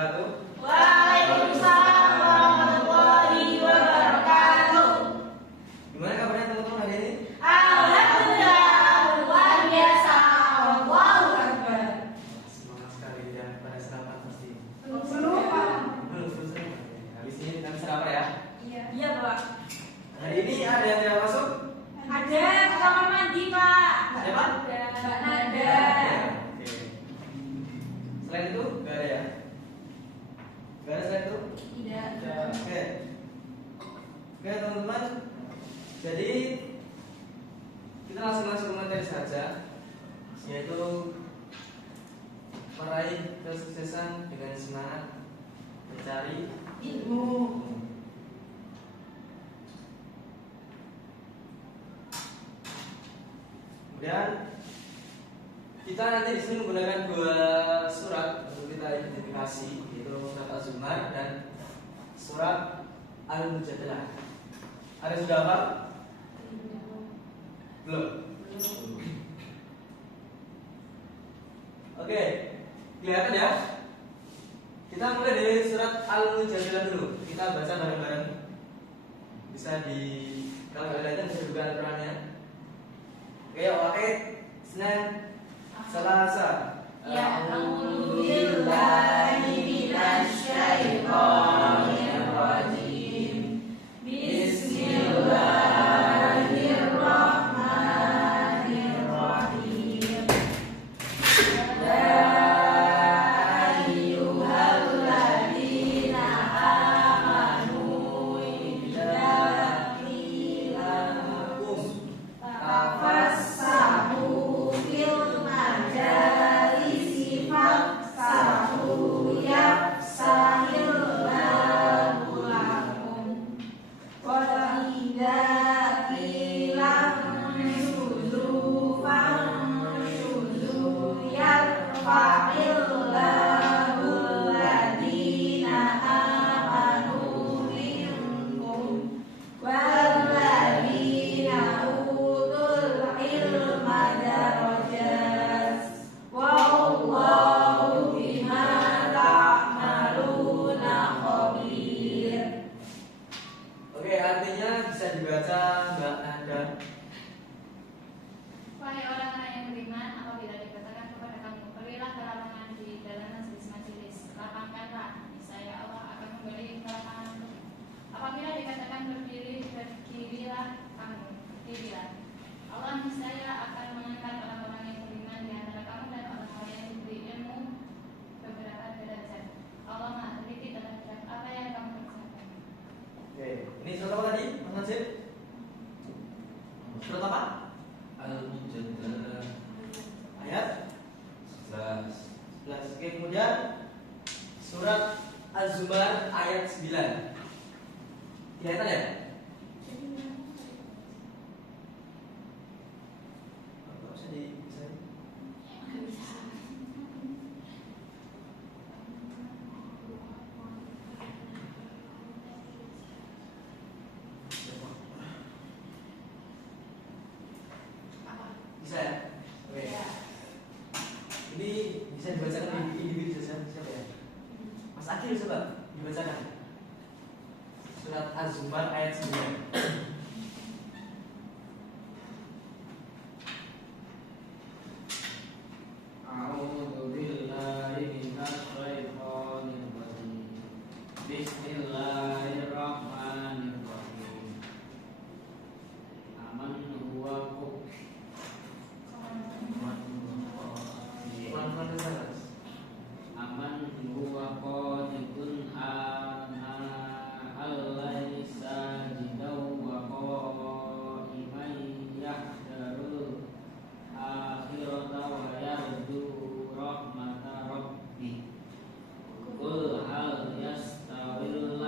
wabarakatuh. Waalaikumsalam warahmatullahi wabarakatuh. Gimana kabarnya teman-teman hari ini? Alhamdulillah, luar biasa. Allahu Akbar. Semangat sekali ya pada sarapan pasti. Belum. Belum. Habis ini kita bisa apa ya? Iya, Pak. Hari ini ada yang tidak masuk? Ada kamar mandi, Pak. Siapa? Mbak Nada. Oke. Selain itu nggak ada ya? Nggak ada selain itu? Tidak. Oke. Oke teman-teman. Jadi kita langsung materi saja, yaitu meraih kesuksesan dengan semangat mencari Ilmu. Kemudian kita nanti di sini menggunakan dua surat untuk kita identifikasi, yaitu surat Az-Zumar dan surat Al-Mujadalah. Ada sudah apa? Belum. Oke, kelihatan ya? Kita mulai dari surat Al-Mujadalah dulu. Kita baca bareng-bareng. Bisa di kalau nggak ada bisa juga Al-Qurannya. Oke, Wahid, Senin, Selasa. A'udzu billahi minasyaitonir rajim. Bismillahirrahmanirrahim. Ya ayyuhalladzina amanu idza qila lakum tafassahu fil majalisi fafsahu yafsahillahu lakum wa idza qila anshuzu fanshuzu yarfa'illahu alladhina amanu minkum walladzina utul ilma darajat wallahu bima ta'maluna khabir. Oke, artinya bisa dibaca Mbak Nada. Wahai orang-orang yang beriman, apabila dikatakan kepada kamu, berilah kelapangan di dalam majelis-majelis, lapangkanlah, niscaya Allah akan memberi kelapangan untukmu. Apabila dikatakan berdirilah kamu, berdirilah. Allah niscaya akan mengangkat orang-orang yang beriman di antara kamu dan orang-orang yang diberi ilmu beberapa derajat. Allah Maha teliti terhadap apa yang kamu kerjakan. Oke, ini surat apa tadi, Mas Najib? Surat apa? Al-Mujadalah Ayat 11. 11. Oke, kemudian surat Az-Zumar ayat 9. Kelihatan ya? Apa bisa bisa? Bisa ya? Oke. Ini bisa dibacakan individu saja. Siapa ya? Mas Akil coba dibacakan. Surat Az-Zumar ayat 9. A'udzu billahi minasy syaithanir rajim. Bismillahirrahmanirrahim. Aman huwa Pelan-pelan sana. Aman huwa qanitun ana al-laili sajidaw wa qa'iman yahdarul akhirata wa yarju rahmata rabbi. Qul hal yastawil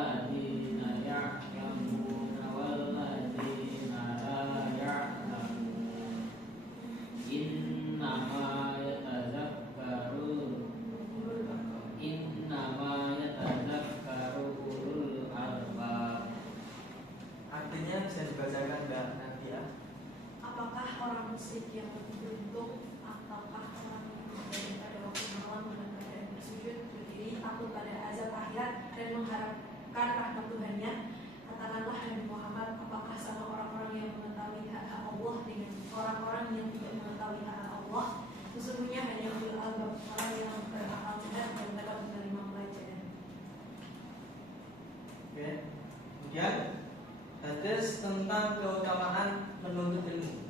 tentang keutamaan menuntut ilmu.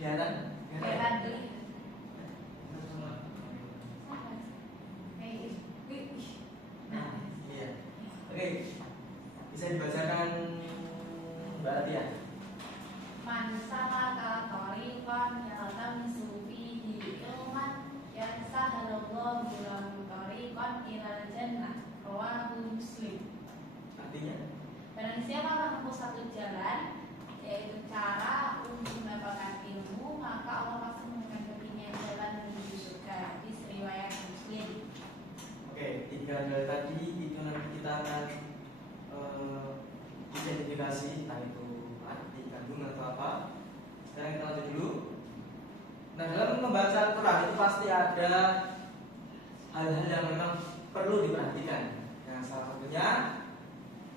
Ya kan? Heran tuh. Nah, iya. Oke. Bisa dibacakan Mbak Atia. Man salaka tariqan yaltamisu fihi ilman yasahalallahu lahu tariqan ilal jannah. Rawahu Muslim. Artinya? Barang siapa menempuh satu jalan, yaitu cara untuk mendapatkan ilmu, maka Allah pasti memberikan baginya jalan menuju surga. Hadis riwayat Muslim. Oke, 3 hal tadi itu nanti kita akan identifikasi entah itu arti kandung atau apa. Sekarang kita lanjut dulu. Nah, dalam membaca Al-Quran itu pasti ada hal-hal yang memang perlu diperhatikan. Nah, salah satunya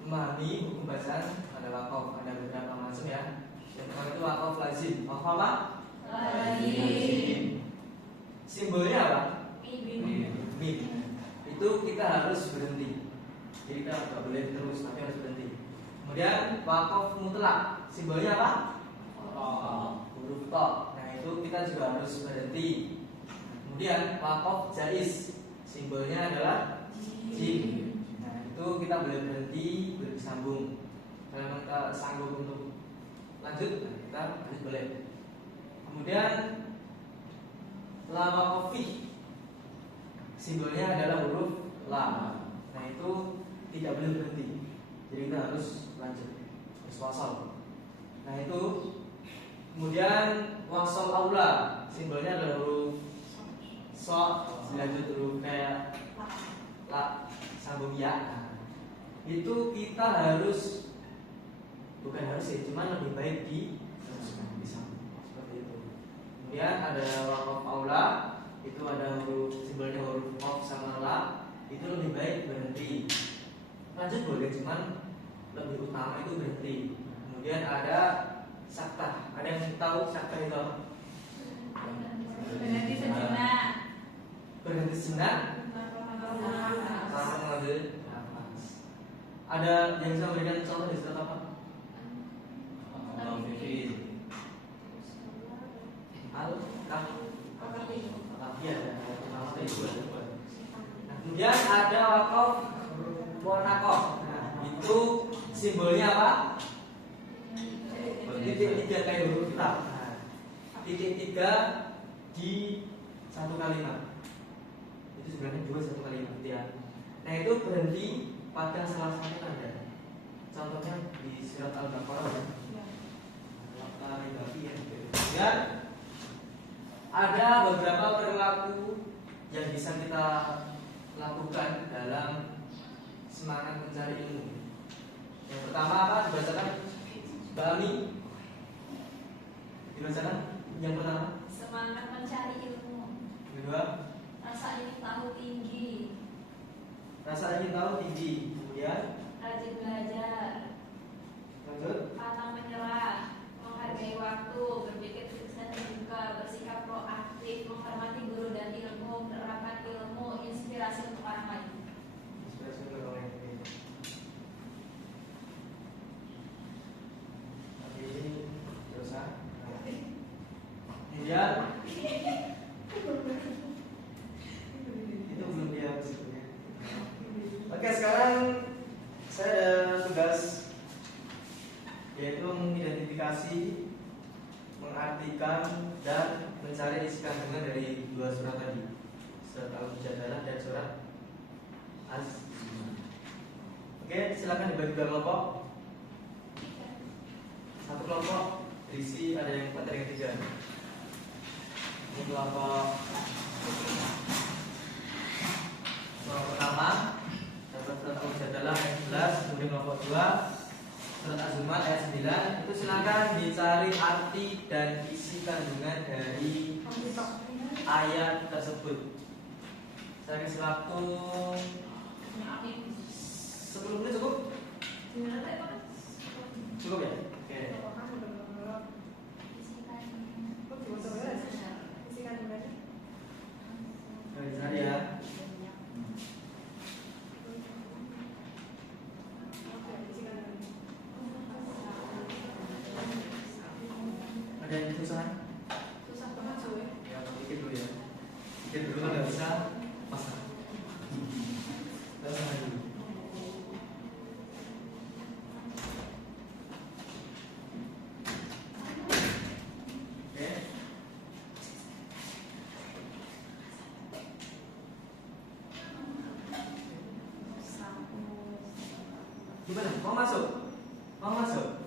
memahami hukum bacaan ada wakaf, ada beberapa macam ya. Yang pertama itu wakaf lazim. Wakaf apa? Lazim. Simbolnya apa? Mim. Itu kita harus berhenti. Jadi kita nggak boleh terus, tapi harus berhenti. Kemudian wakaf mutlak, simbolnya apa? Huruf to. Nah itu kita juga harus berhenti. Kemudian wakaf jaiz, simbolnya adalah jim. Nah itu kita boleh berhenti, boleh disambung. Kalau kita sanggup untuk lanjut, nah kita harus boleh. Kemudian la waqfi, simbolnya adalah huruf la. Nah itu tidak boleh berhenti. Jadi kita harus lanjut, harus wasal. Nah itu kemudian wasal aula, simbolnya adalah huruf so, dilanjut huruf kayak la, sambung ya. Nah, itu kita harus, bukan harus ya, cuman lebih baik disambung seperti itu. Kemudian ada wakaf aula, itu ada huruf, simbolnya huruf qaf sama la, itu lebih baik berhenti. Lanjut boleh, cuman lebih utama itu berhenti. Kemudian ada sakta. Ada yang tahu sakta itu apa? Berhenti sejenak. Berhenti sejenak selama mengambil nafas. Ada yang bisa memberikan contoh di surat apa? Kemudian ada wakaf munakoh. Nah, itu simbolnya apa? Titik 3 kayak huruf ta. Nah, titik 3 di satu kalimat. Itu sebenarnya juga satu kalimat ya. Nah itu berhenti pada salah satu tanda. Contohnya di surat Al-Baqarah ya. Dan ada beberapa perilaku yang bisa kita lakukan dalam semangat mencari ilmu. Yang pertama apa? Dibacakan Mbak Ami. Dibacakan yang pertama. Semangat mencari ilmu. Kedua, Rasa ingin tahu tinggi. rasa ingin tahu tinggi. Kemudian Rajin belajar. lanjut. Pantang menyerah. Menghargai waktu. Berpikir kritis dan terbuka. Bersikap proaktif. Menghormati guru dan ilmu. Menerapkan ilmu. Inspirasi untuk orang lain. Inspirasi untuk orang lain. Tapi dosa. Kemudian itu belum dia sebetulnya. Oke, sekarang saya ada tugas, yaitu mengidentifikasi, mengartikan dan mencari isi kandungan dari dua surat tadi, surat Al-Mujadalah dan surat Az-Zumar. Oke, silakan dibagi dua kelompok. Satu kelompok berisi ada yang 4 ada yang 3. Ini kelompok pertama dapat surat Al-Mujadalah ayat 11, kemudian kelompok 2 surat Az-Zumar ayat 9. Itu silakan dicari arti dan isi kandungan dari ayat tersebut. Saya kasih waktu 10 menit cukup? Cukup ya? Oke. Ada yang susah? Susah banget cuy. Ya, pikir dulu ya. Pikir dulu kalau nggak bisa, pasang. Pasang dulu. Oke. Gimana? Mau masuk? Mau masuk?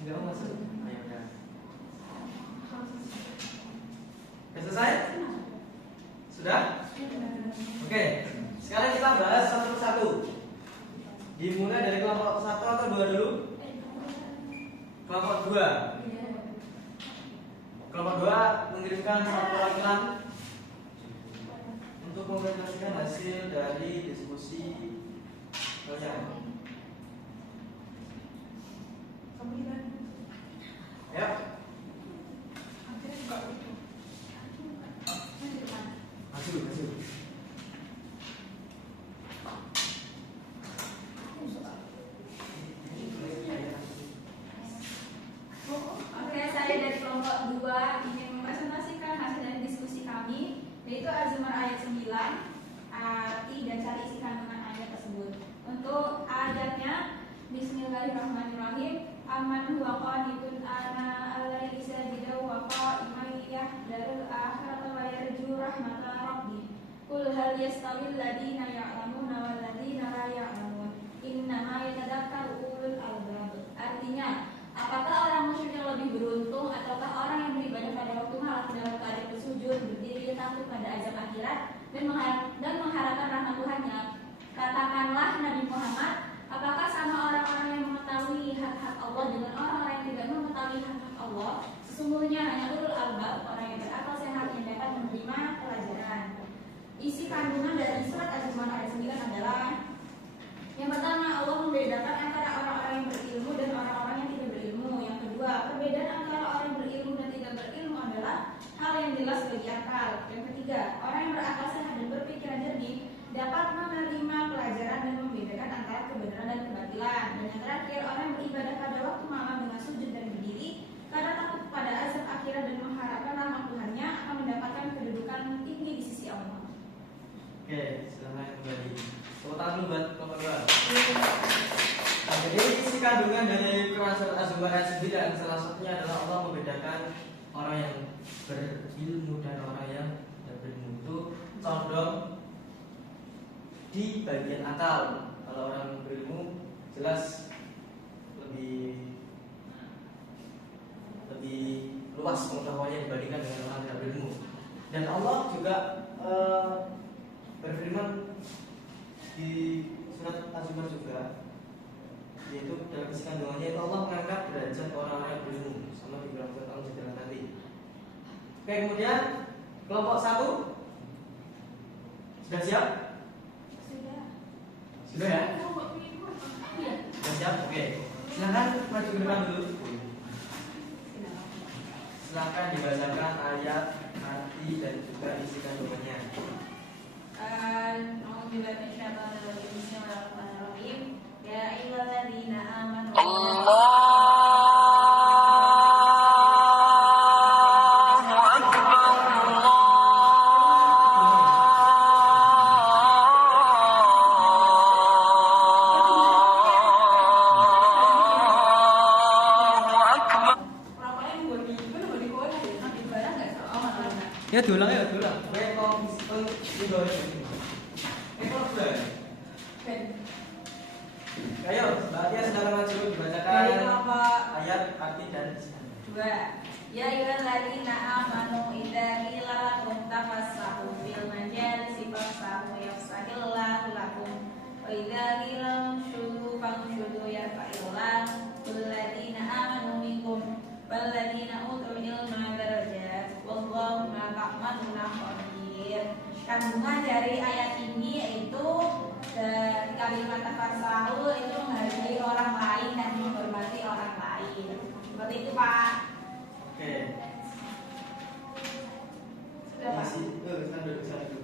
Enggak mau masuk? Ayo udah. Sudah selesai? Sudah? Oke. Sekarang kita bahas satu persatu. Dimulai dari kelompok 1 atau 2 dulu? Kelompok 2. Kelompok 2 mengirimkan satu perwakilan untuk mempresentasikan hasil dari diskusi kalian. Ya. Masuk. Oke, saya dari kelompok 2 ingin mempresentasikan hasil dari diskusi kami, yaitu Azumar ayat 9, arti dan cari isi kandungan ayat tersebut. Untuk ayatnya, Bismillahirrahmanirrahim. Aman huwa qanitun ana alaihi sajidaw wa qa'iman yahdarul akhirata wa yarju rahmata rabbi. Qul hal yastawil ladina ya'lamuna wal ladina la ya'lamun. Innama yatadakkaru ulul albab. Artinya, apakah orang musyrik yang lebih beruntung ataukah orang yang beribadah pada waktu malam dalam keadaan bersujud, berdiri, takut pada azab akhirat dan mengharapkan rahmat Tuhannya? Katakanlah Nabi Muhammad, apakah sama orang-orang yang mengetahui hak-hak Allah dengan orang-orang yang tidak mengetahui hak-hak Allah? Sesungguhnya hanya ulul albab, orang yang berakal sehat yang dapat menerima pelajaran. Isi kandungan dari surat Az-Zumar ayat 9 adalah: yang pertama, Allah membedakan antara orang-orang yang berilmu dan orang-orang yang tidak berilmu. Yang kedua, perbedaan antara orang yang berilmu dan tidak berilmu adalah hal yang jelas bagi akal. Yang ketiga, orang yang berakal sehat dan berpikiran jernih dapat menerima pelajaran dan membedakan antara kebenaran dan kebatilan. Dan yang terakhir, orang yang beribadah pada waktu malam dengan sujud dan berdiri karena takut pada azab akhirat dan mengharapkan rahmat Tuhannya akan mendapatkan kedudukan tinggi di sisi Allah. Oke, silahkan kembali. Tepuk tangan dulu buat kelompok 2. Nah, jadi isi kandungan dari Quran surat Az-Zumar ayat 9 salah satunya adalah Allah membedakan orang yang berilmu dan orang yang tidak berilmu. Itu condong di bagian akal. Kalau orang berilmu jelas lebih luas pengetahuannya dibandingkan dengan orang tidak berilmu. Dan Allah juga berfirman di surat Az-Zumar juga, yaitu dalam isi kandungannya itu Allah mengangkat derajat orang-orang yang berilmu, sama di dalam surat Al-Mujadilah nanti. Oke, kemudian kelompok 1 sudah siap? Sudah ya? Sudah siap? Oke. Silakan maju ke depan dulu. Silakan dibacakan ayat, arti dan juga isi kandungannya. Bismillahirrahmanirrahim. Ya ayyuhalladzina amanu Ya diulang ya, diulang. Ayo, Mbak Tia silakan maju dibacakan ayat, arti dan isi kandungan. 2. Ya ayyuhalladzina amanu idza qila lakum tafassahu fil majalisi fafsahu yafsahillahu lakum wa idza qila amshudu famshudu yarfa'illahu walladzina amanu minkum walladzina utul ilma darajat wallahu ma ta'maluna khabir. Kandungan dari ayat ini yaitu kalimat tafassahu itu menghargai orang lain dan menghormati orang lain. Seperti itu, Pak. Oke. Sudah, Pak.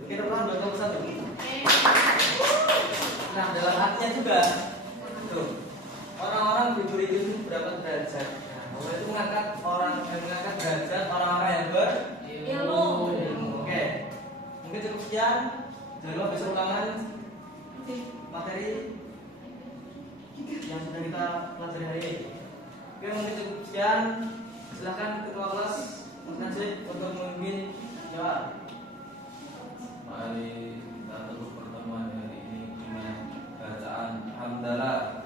Kita ulang 2 Nah, dalam artinya juga tuh, orang-orang diberi ilmu berapa derajat. Nah, Allah itu mengangkat orang dengan Jangan lupa besok ulangan materi yang sudah kita pelajari hari ini. Oke, mungkin cukup sekian. Silakan ketua kelas Mas Najib untuk memimpin doa. Mari kita tutup pertemuan hari ini dengan bacaan hamdalah.